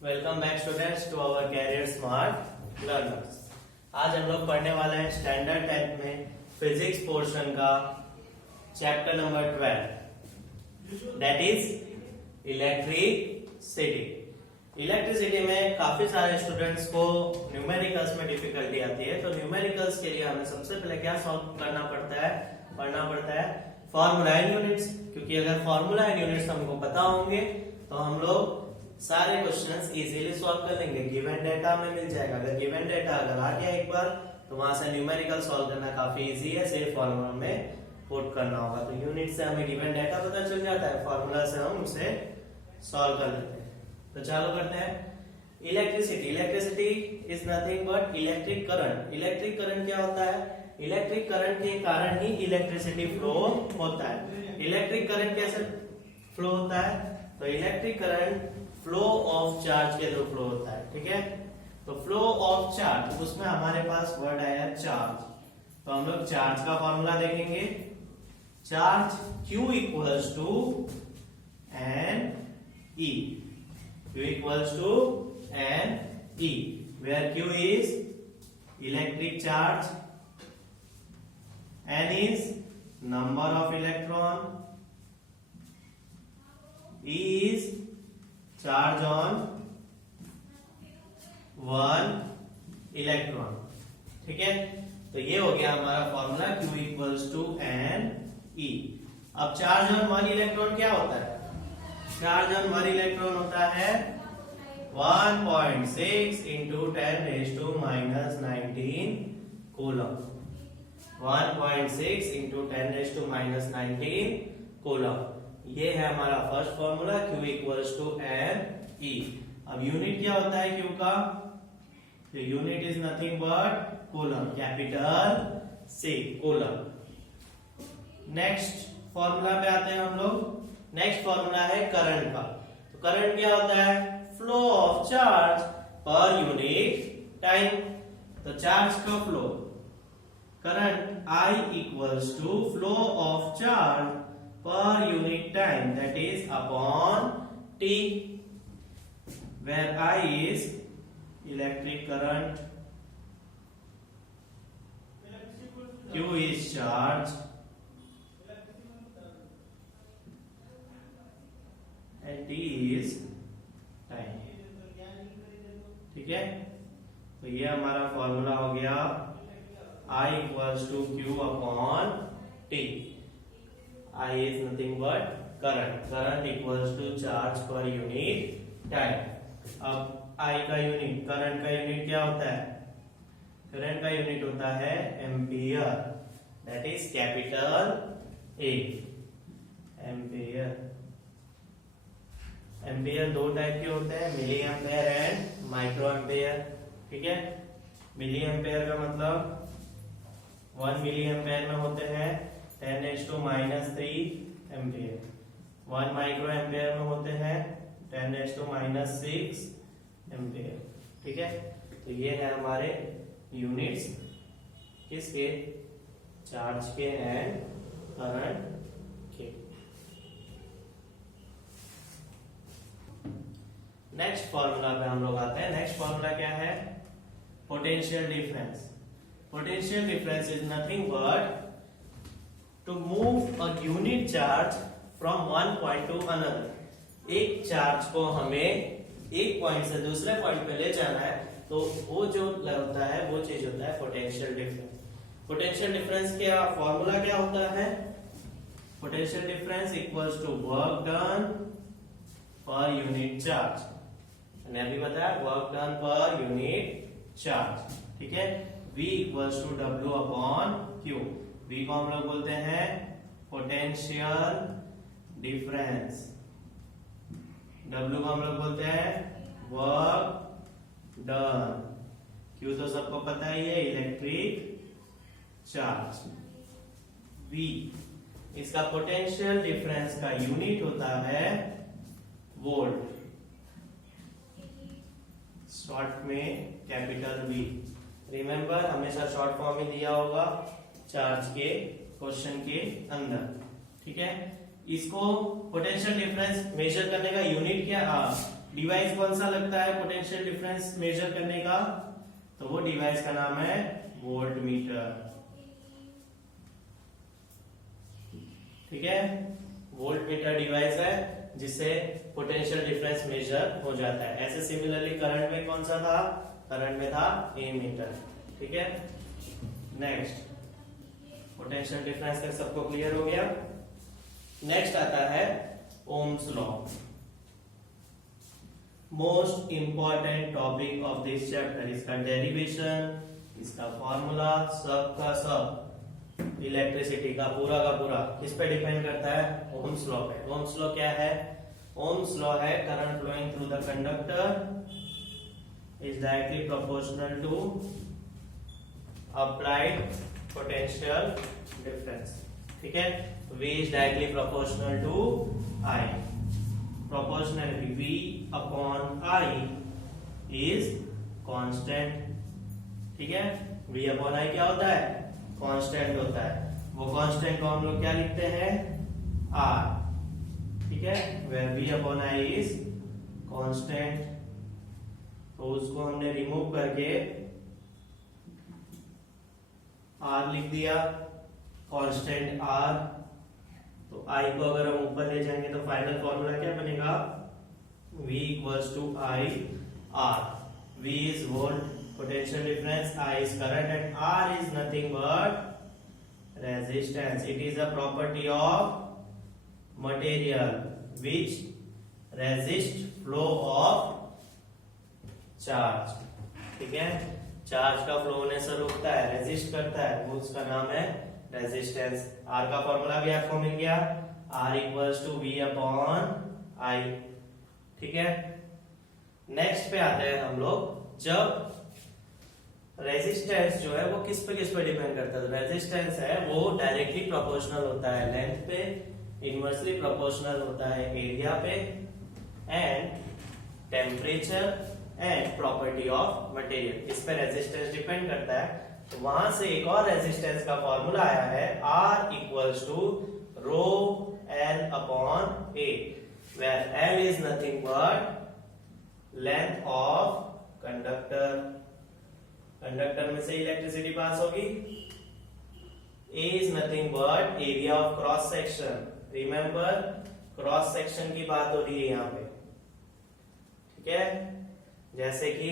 Welcome back students to our career smart learners. आज हम लोग पढ़ने वाले हैं स्टैंडर्ड 10th में फिजिक्स पोर्शन का chapter number 12 that is electricity. Electricity में काफी सारे स्टूडेंट्स को न्यूमेरिकल्स में डिफिकल्टी आती है, तो न्यूमेरिकल्स के लिए हमें सबसे पहले क्या सॉल्व करना पड़ता है फॉर्मूला एंड यूनिट्स, क्योंकि अगर फॉर्मूला एंड यूनिट्स हमको पता होंगे तो हम लोग सारे क्वेश्चंस इजीली सॉल्व कर लेंगे। गिवन डेटा में मिल जाएगा, अगर गिवन डेटा अगर आ गया एक बार तो वहां से न्यूमेरिकल सॉल्व करना काफी इजी है, सिर्फ फॉर्मूला में पुट करना होगा। तो यूनिट से हमें गिवन डेटा पता चल जाता है, फॉर्मूला से हम उसे सॉल्व कर लेते हैं। तो चालू करते हैं। Electricity is nothing but electric current. Electric current क्या होता है? इलेक्ट्रिक करंट के कारण ही इलेक्ट्रिसिटी फ्लो होता है। इलेक्ट्रिक करंट कैसे फ्लो होता है? तो electric current flow of charge के थ्रू फ्लो होता है, ठीक है। तो फ्लो ऑफ चार्ज, उसमें हमारे पास वर्ड आया चार्ज, तो हम लोग चार्ज का फॉर्मूला देखेंगे। Charge Q equals to N E, Q equals to N E, where Q is electric charge, N is number of electron, E is charge on one electron, ठीक है। तो ये हो गया हमारा formula Q equals to N E. अब charge on one electron क्या होता है? चार्ज ऑन वन इलेक्ट्रॉन होता है 1.6 इंटू 10⁻⁻19 कूलम। 1.6 into 10⁻⁻19 coulomb. ये है हमारा first formula Q equals to N E. अब यूनिट क्या होता है Q का? तो unit is nothing but coulomb, capital C, coulomb. Next formula पे आते हैं हम लोग। नेक्स्ट फॉर्मूला है करंट का। तो करंट क्या होता है? Flow of charge per unit time. तो चार्ज का flow, current I equals to flow of charge per unit time, that is upon T, where I is electric current, Q is charge, and T is time, ठीक है। तो ये हमारा formula हो गया I equals to Q upon T. I is nothing but current. Current equals to charge per unit time. अब I का unit, current का यूनिट क्या होता है? करंट का यूनिट होता है ampere, that is capital A, ampere. Ampere दो टाइप के होते हैं, milli ampere and micro ampere, ठीक है। मिली एम्पियर का मतलब 1 मिली एम्पेयर में होते हैं 10⁻⁻³ एम्पियर। 1 माइक्रो एम्पियर में होते हैं 10⁻⁻6 एम्पियर, ठीक है। तो ये है हमारे यूनिट्स किसके? चार्ज के एंड करंट के। नेक्स्ट फॉर्मूला पे हम लोग आते हैं। नेक्स्ट फॉर्मूला क्या है? Potential difference. Potential difference is nothing but to move a unit charge from one point to another. एक चार्ज को हमें एक पॉइंट से दूसरे पॉइंट पे ले जाना है, तो वो जो होता है वो चीज होता है पोटेंशियल डिफरेंस। पोटेंशियल डिफरेंस क्या फॉर्मूला क्या होता है? Potential difference equals to work done per unit charge. मैंने अभी बताया work done per unit charge, ठीक है। V equals to W upon Q। V को हम लोग बोलते हैं पोटेंशियल डिफरेंस, W को हम लोग बोलते हैं वर्क डन, Q तो सबको पता ही है इलेक्ट्रिक चार्ज। V इसका पोटेंशियल डिफरेंस का यूनिट होता है वोल्ट, शॉर्ट में कैपिटल V। रिमेंबर हमेशा शॉर्ट फॉर्म में दिया होगा चार्ज के क्वेश्चन के अंदर, ठीक है। इसको पोटेंशियल डिफरेंस मेजर करने का यूनिट क्या? डिवाइस कौन सा लगता है पोटेंशियल डिफरेंस मेजर करने का? तो वो डिवाइस का नाम है वोल्ट मीटर। ठीक है, वोल्ट मीटर डिवाइस है जिससे पोटेंशियल डिफरेंस मेजर हो जाता है। ऐसे सिमिलरली करंट में कौन सा था? करंट में था एमीटर। ठीक है, नेक्स्ट पोटेंशियल डिफरेंस तक सबको क्लियर हो गया। नेक्स्ट आता है Ohm's law. Most important topic of this chapter, इसका डेरिवेशन, इसका फॉर्मूला, सब का सब इलेक्ट्रिसिटी का पूरा किस पे डिपेंड करता है? ओम्स लॉ पे। ओम्स लॉ क्या है? ओम्स लॉ है current flowing through the conductor is directly proportional to applied potential difference. ठीक है, V is directly proportional to I. Proportionality V upon I is constant. ठीक है, V upon I क्या होता है? कांस्टेंट होता है। वो कांस्टेंट को हम लोग क्या लिखते हैं? R। ठीक है, where V upon I is constant, तो उसको हमने रिमूव करके R लिख दिया, कांस्टेंट R। तो I को अगर हम ऊपर ले जाएंगे तो फाइनल फॉर्मूला क्या बनेगा? V equals to I R. V is volt potential difference, I is current, and R is nothing but resistance. It is a property of material which resist flow of charge. ठीक है, charge का flow होने से रुकता है, resist करता है, वो उसका नाम है रेजिस्टेंस। R का फॉर्मूला भी आपको मिल गया, R equals to V upon I। ठीक है, नेक्स्ट पे आते हैं हम लोग। जब रेजिस्टेंस जो है वो किस पे डिपेंड करता है? रेजिस्टेंस है वो डायरेक्टली प्रोपोर्शनल होता है लेंथ पे, इनवर्सली प्रोपोर्शनल होता है एरिया पे, and temperature and property of material, इस पे रेजिस्टेंस डिपेंड करता है। तो वहां से एक और रेजिस्टेंस का फॉर्मूला आया है, R equals to rho L upon A, where L is nothing but length of conductor. Conductor में से इलेक्ट्रिसिटी पास होगी। A is nothing but area of cross section. Remember, cross section की बात हो रही है यहाँ पे। ठीक है, जैसे कि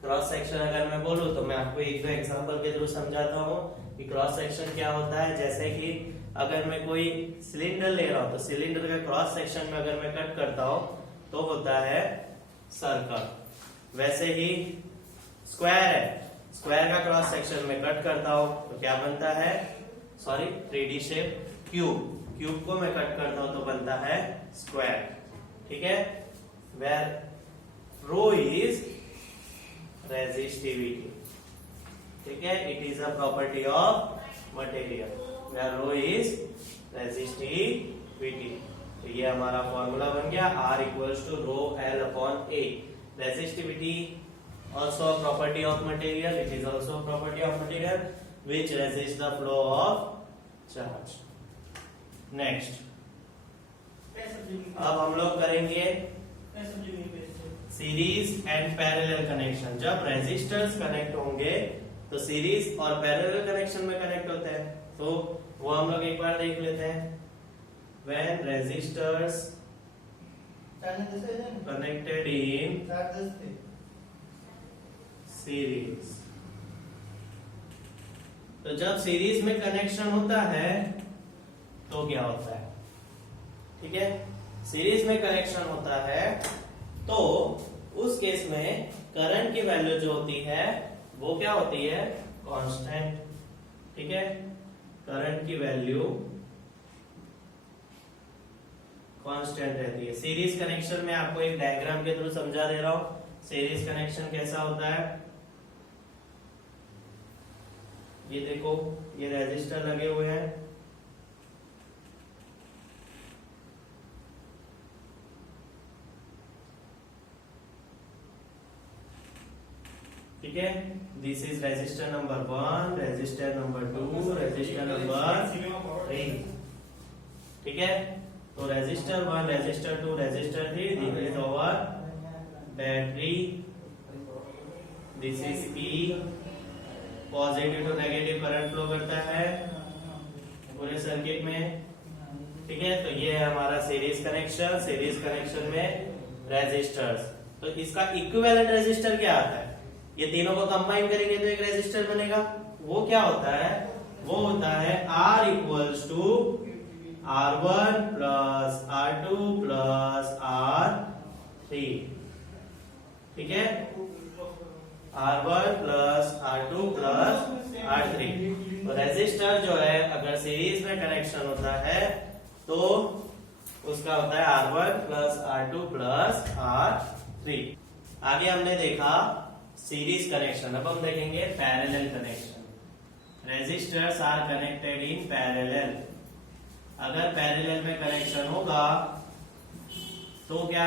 क्रॉस सेक्शन अगर मैं बोलूं तो मैं आपको एक दो एग्जांपल के थ्रू समझाता हूं कि क्रॉस सेक्शन क्या होता है। जैसे कि अगर मैं कोई सिलेंडर ले रहा हूं तो सिलेंडर का क्रॉस सेक्शन में अगर मैं कट करता हूं तो होता है सर्कल। वैसे ही स्क्वायर है, स्क्वायर का क्रॉस सेक्शन में कट करता हूं तो क्या बनता है? Sorry, 3D shape cube. Cube को मैं कट करता हूं तो बनता है स्क्वायर। ठीक है, वेयर रो इज रेजिस्टिविटी। ठीक है, it is a property of material where rho is resistivity. तो ये हमारा फॉर्मूला बन गया, R equals to rho L upon A। Resistivity also a property of material, it is also a property of material which resists the flow of charge. Next, अब हम लोग करेंगे series and parallel connection. जब resistors connect होंगे तो series और parallel connection में connect होते हैं, तो वो हम लोग एक बार देख लेते हैं। When resistors connected in series, तो जब सीरीज में कनेक्शन होता है तो क्या होता है? ठीक है, सीरीज में कनेक्शन होता है तो उस केस में करंट की वैल्यू जो होती है वो क्या होती है? कांस्टेंट। ठीक है, करंट की वैल्यू कांस्टेंट रहती है। सीरीज कनेक्शन में आपको एक डायग्राम के थ्रू समझा दे रहा हूं। सीरीज कनेक्शन कैसा होता है? ये देखो, ये रेजिस्टर लगे हुए हैं, ठीक है। This is resistor number 1, resistor number 2, resistor number 3। ठीक है, तो resistor 1, resistor 2, resistor 3, this is our battery, this is E, positive to negative current flow करता है पूरे सर्किट में। ठीक है, तो ये है हमारा सीरीज कनेक्शन। सीरीज कनेक्शन में रेजिस्टर्स, तो इसका इक्विवेलेंट रेजिस्टर क्या आता है? ये तीनों को कंबाइन करेंगे तो एक रेजिस्टर बनेगा। वो क्या होता है? वो होता है R equals to R1 plus R2 plus R3। ठीक है, R1 plus R2 plus R3। तो रेजिस्टर जो है अगर सीरीज में कनेक्शन होता है तो उसका होता है R1 plus R2 plus R3। आगे हमने देखा सीरीज कनेक्शन, अब हम देखेंगे parallel connection. Resistors are connected in parallel. अगर पैरेलल में कनेक्शन होगा तो क्या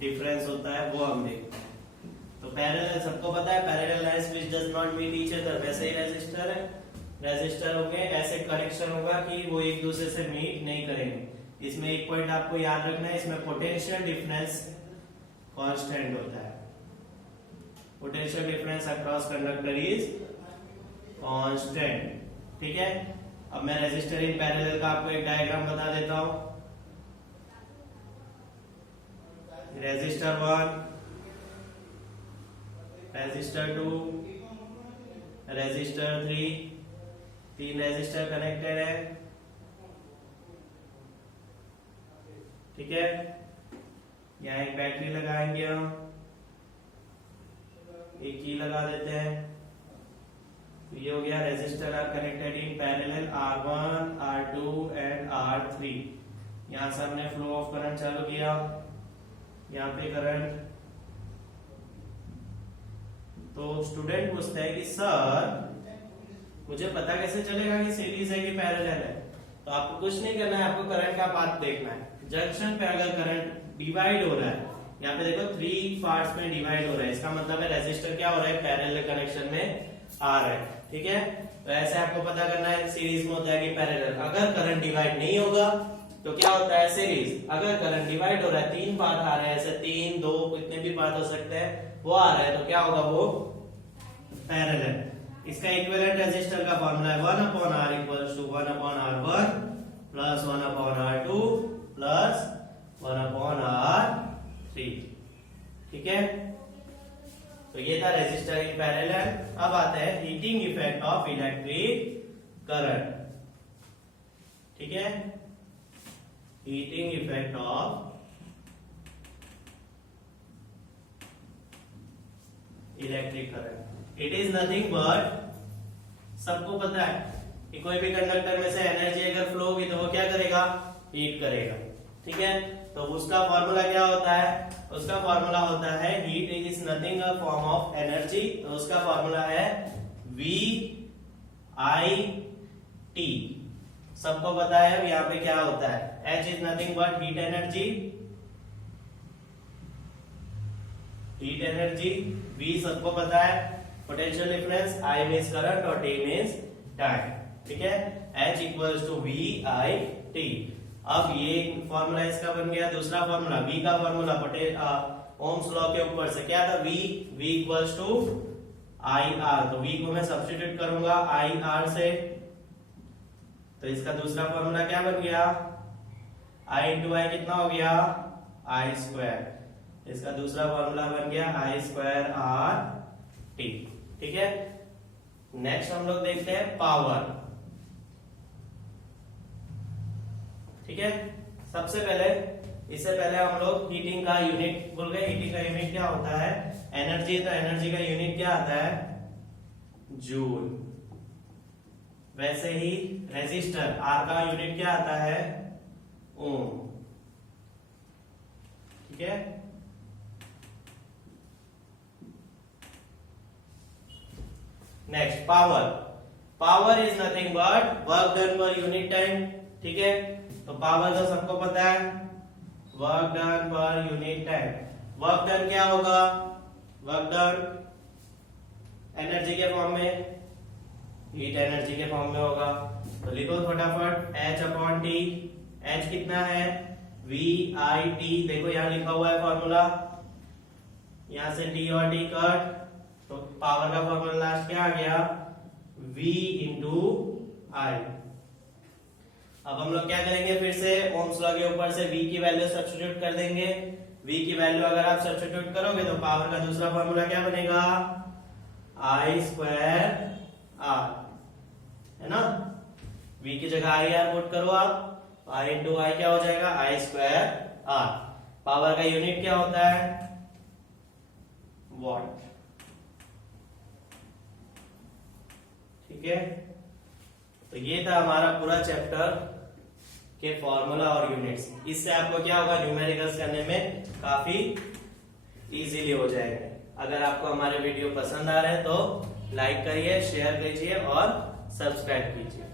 डिफरेंस होता है वो हम देखते हैं। तो पैरेलल सबको पता है, parallel lines which does not meet each other, वैसे ही रेजिस्टर है। रेजिस्टर होंगे ऐसे कनेक्शन होगा कि वो एक दूसरे से मीट नहीं करेंगे। इसमें एक पॉइंट आपको याद रखना है, इसमें पोटेंशियल डिफरेंस कांस्टेंट होता है। Potential difference across conductor is constant. ठीक है, अब मैं रेजिस्टर इन पैरेलल का आपको एक डायग्राम बता देता हूं। Resistor 1, resistor 2, resistor 3, 3 resistor connected है। ठीक है, यहाँ एक बैटरी लगाएंगे हम, एक की लगा देते हैं। ये हो गया resistor are connected in parallel R1, R2 and R3। यहां से हमने फ्लो ऑफ करंट चालू किया, यहाँ पे करंट। तो स्टूडेंट पूछता है कि सर मुझे पता कैसे चलेगा कि सीरीज है कि पैरेलल है? तो आपको कुछ नहीं करना है, आपको करंट का पाथ देखना है। जंक्शन पे अगर करंट डिवाइड हो रहा है, यहाँ पे देखो 3 पार्ट्स में डिवाइड हो रहा है, इसका मतलब है रेजिस्टर क्या हो रहा है? पैरेलल कनेक्शन में आ रहा है। ठीक है, तो ऐसे आपको पता करना है सीरीज में होता है कि पैरेलल। अगर करंट डिवाइड नहीं होगा तो क्या होता है? सीरीज। अगर करंट डिवाइड हो रहा है, 3 पाथ आ रहे हैं, ऐसे 3, 2 कितने भी पाथ हो सकते हैं, वो आ रहा है, तो क्या होगा? वो पैरेलल। इसका इक्विवेलेंट रेजिस्टर का फॉर्मूला है 1/R equals to 1/R1 plus 1/R2 plus 1/R3। ठीक है, तो ये था रेजिस्टर इन पैरेलल। अब आते हैं heating effect of electric current. ठीक है, heating effect of electric current. It is nothing but, सबको पता है कि कोई भी कंडक्टर में से एनर्जी अगर फ्लो होगी तो वो क्या करेगा? हीट करेगा। ठीक है, तो उसका फॉर्मूला क्या होता है? उसका फॉर्मूला होता है heat is nothing a form of energy. तो उसका फॉर्मूला है VIT। सबको पता है अब यहाँ पे क्या होता है? H is nothing but heat energy. Heat energy. V सबको पता है potential difference, I means current और T मींस टाइम। ठीक है, H इक्वल्स टू VIT। अब ये फॉर्मूला इसका बन गया। दूसरा फॉर्मूला V का फॉर्मूला ओम्स लॉ के ऊपर से क्या था? V equals to IR। तो V को मैं सब्स्टिट्यूट करूंगा IR से, तो इसका दूसरा फॉर्मूला क्या बन गया? I इंटू I कितना हो गया? I square. इसका दूसरा फॉर्मूला बन गया I स्क्वायर RT। ठीक है, नेक्स्ट हम लोग देखते हैं पावर। ठीक है, सबसे पहले इससे पहले हम लोग हीटिंग का यूनिट भूल गए। हीटिंग का यूनिट क्या होता है? एनर्जी। तो एनर्जी का यूनिट क्या आता है? जूल। वैसे ही रेजिस्टर आर का यूनिट क्या आता है? ओम। ठीक है, next power. Power is nothing but work done per unit time. ठीक है, तो पावर तो सबको पता है, work done per unit time. Work done क्या होगा? वर्क डन एनर्जी के फॉर्म में, हीट एनर्जी के फॉर्म में होगा। तो लिखो फटाफट H/T। H कितना है? VIT। देखो यहाँ लिखा हुआ है फॉर्मूला यहां से डी और डी कट, तो पावर का फॉर्मूला लास्ट क्या आ गया, V इंटू आई। अब हम लोग क्या करेंगे, फिर से ओम्स लॉ के ऊपर से V की वैल्यू सब्स्टिट्यूट कर देंगे। V की वैल्यू अगर आप सब्स्टिट्यूट करोगे तो पावर का दूसरा फॉर्मूला क्या बनेगा, I स्क्वायर R, है ना। V की जगह I R पुट करो आप, I इंटू आई क्या हो जाएगा, I स्क्वायर R। पावर का यूनिट क्या होता है, वॉट, ठीक है। तो ये था हमारा पूरा चैप्टर के फॉर्मूला और यूनिट्स। इससे आपको क्या होगा, न्यूमेरिकल्स करने में काफी इजीली हो जाएगा। अगर आपको हमारे वीडियो पसंद आ रहे हैं तो लाइक करिए, शेयर कीजिए और सब्सक्राइब कीजिए।